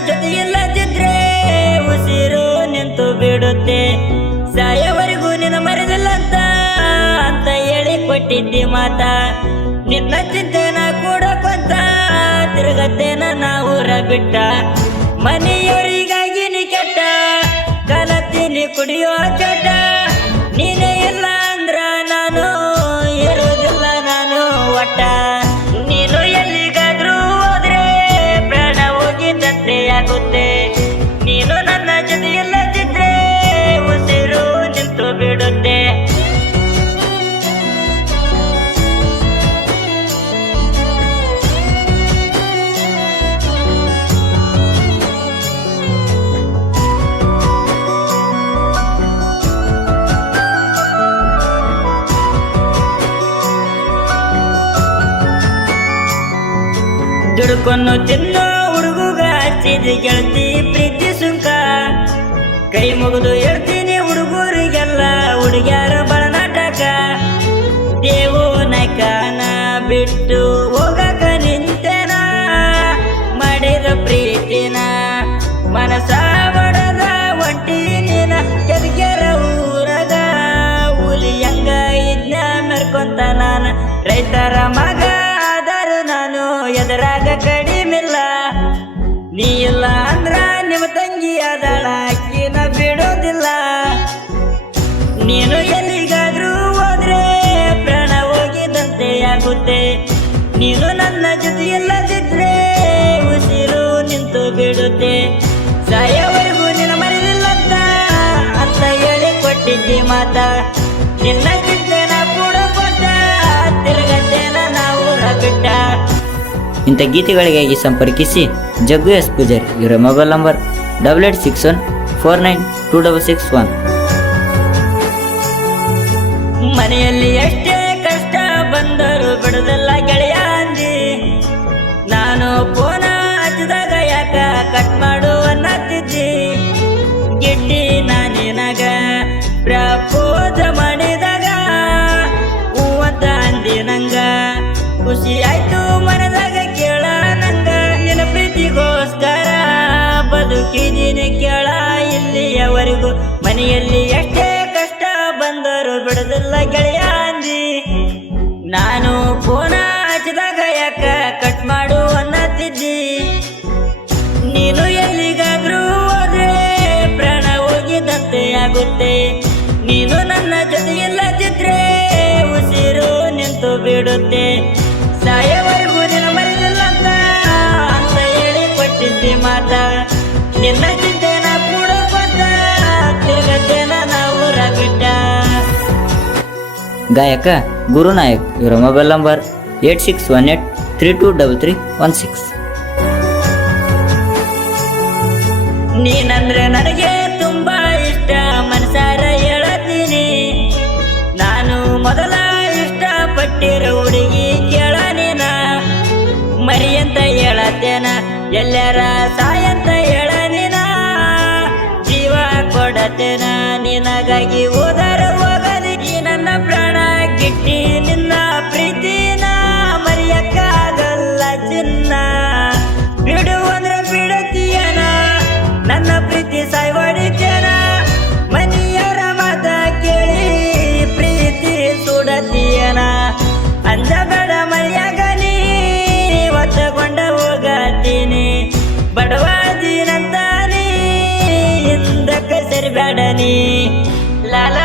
ಆಗುತ್ತೆ ನೀನು ನನ್ನ ಜೊತೆ ಇಲ್ಲದಿದ್ರೆ ಉಸಿರು ನಿಂತು ಬಿಡುತ್ತೆ. ಸಾಯವರೆಗೂ ನಿನ್ನ ಮರೆದಿಲ್ಲ ಅಂತ ಹೇಳಿ ಕೊಟ್ಟಿದ್ದಿ ಮಾತ. ನಿನ್ನ ಚಿಂತೆನ ಕೂಡಕೊಂತ ತಿರುಗತ್ತೇನ ನಾ ಊರ ಬಿಟ್ಟ. ಮನೆಯವರಿಗಾಗಿ ನೀ ಕೆಟ್ಟ ಕಲತ್ತೀನಿ ಕುಡಿಯೋ ಚಟ ನೀನೇ ಇಲ್ಲ ಅಂದ್ರ ನಾನು ಇರೋದಿಲ್ಲ ನಾನು ಒಟ್ಟ. ಆಗುತ್ತೆ ನೀನು ನನ್ನ ಜೊತೆ ಇಲ್ಲದಿದ್ರೆ ಉಸಿರು ನಿಂತು ಬಿಡುತ್ತೆ. ದುಡ್ಕೊಂಡು ತಿನ್ನೋ ಗೆಳತಿ ಪ್ರೀತಿ ಸುಂಕ. ಕೈ ಮುಗಿದು ಹೇಳ್ತೀನಿ ಹುಡುಗರಿಗೆಲ್ಲ, ಹುಡುಗ್ಯಾರ ಬಳನಾಟಕ ದೇವು ನಾಯ್ಕನ ಬಿಟ್ಟು ಹೋಗಕ ನಿಂತೆನ? ಮಾಡಿದ ಪ್ರೀತಿನ ಮನಸ ಬಡದ ಒಂಟಿ ನೀನ ಕೆದಗೆರ ಊರಗ ಹುಲಿ ಹಂಗ ಇದ್ನ ಮೆರ್ಕೊಂತ ನಾನ? ರೈತರ ಮಗ ಆದರೂ ನಾನು ಎದುರಾಗ ಕಡಿಮಿಲ್ಲ. ನೀ ಇಲ್ಲ ಅಂದ್ರ ನಿಮ್ಮ ತಂಗಿ ಅದಳ ಅಕ್ಕಿನ ಬಿಡೋದಿಲ್ಲ. ನೀನು ಎಲ್ಲಿಗಾದ್ರೂ ಹೋದ್ರೆ ಪ್ರಾಣ ಹೋಗಿದಂತೆ ಆಗುತ್ತೆ. ನೀನು ನನ್ನ ಜೊತೆ ಇಲ್ಲದಿದ್ರೆ ಉಸಿರು ನಿಂತು ಬಿಡುತ್ತೆ. ಸಾಯವರೆಗೂ ನಿನ್ನ ಮರೆದಿಲ್ಲ ಅಂತ ಅಂತ ಹೇಳಿ ಕೊಟ್ಟಿದ್ದಿ ಮಾತಾ. ನಿನ್ನ ಇಂಥ ಗೀತೆಗಳಿಗಾಗಿ ಸಂಪರ್ಕಿಸಿ ಜಗ್ಗು ಎಸ್ ಪೂಜಾರಿ, ಇವರ mobile number double eight six one four nine two double six one ಮನೆಯಲ್ಲಿ ಎಷ್ಟೇ ಕಷ್ಟ ಬಂದರು ಬಿಡದಲ್ಲ ಮನೆಯಲ್ಲಿ ಎಷ್ಟೇ ಕಷ್ಟ ಬಂದರು ಬಿಡದಿಲ್ಲ ಗೆಳೆಯ ಅಂದಿ ನಾನು ಫೋನ ಹಚ್ಚಿದಾಗ ಯಾಕ ಕಟ್ ಮಾಡು ಅನ್ನತ್ತಿದ್ದಿ. ನೀನು ಎಲ್ಲಿಗಾದ್ರೂ ಹೋದ್ರೆ ಪ್ರಾಣ ಹೋಗಿದಂತೆ ಆಗುತ್ತೆ. ನೀನು ನನ್ನ ಜೊತೆ ಇಲ್ಲದಿದ್ರೆ ಉಸಿರು ನಿಂತು ಬಿಡುತ್ತೆ. ಸಾಯವರೆಗೂ ನಿನ್ನ ಮರೆದಿಲ್ಲ ಅಂತ ಅಂತ ಹೇಳಿ ಕೊಟ್ಟಿದ್ದಿ ಮಾತಾ. ನಿನ್ನ ಗಾಯಕ ಗುರುನಾಯಕ್ ಇವರ mobile number eight six one eight three two double three one six ನೀನಂದ್ರೆ ನನಗೆ ತುಂಬಾ ಇಷ್ಟ, ಮನಸಾರ ಹೇಳತೀನಿ ನಾನು ಮೊದಲ ಇಷ್ಟಪಟ್ಟಿರೋ ಹುಡುಗಿ ಕೇಳ ನೀನ. ಮರಿ ಅಂತ ಹೇಳತ್ತೇನ, ಎಲ್ಲರ ಅಂತ ಹೇಳ ನೀನ. ಜೀವ ಕೊಡತೇನ ನಿನಗಾಗಿ ಹೋದರ ಪ್ರೀತಿ ಸಾಯ್ವಾಡಿತೇನ ಮನಿಯವರ ಮಾತ ಕೇಳಿ ಪ್ರೀತಿ ಸುಡತೀಯನ. ಅಂಜಬೇಡ ಮಳೆಯಾಗ ನೀ ಒತ್ತಗೊಂಡ ಹೋಗತೀನಿ. ಬಡವಾದೀನಂತ ನೀ, ಹಿಂದಕ್ಕೆ ಸರಿಬೇಡ ನೀ. ಲಾ ಲಾ ಲಾ ಲಾ ಲಾ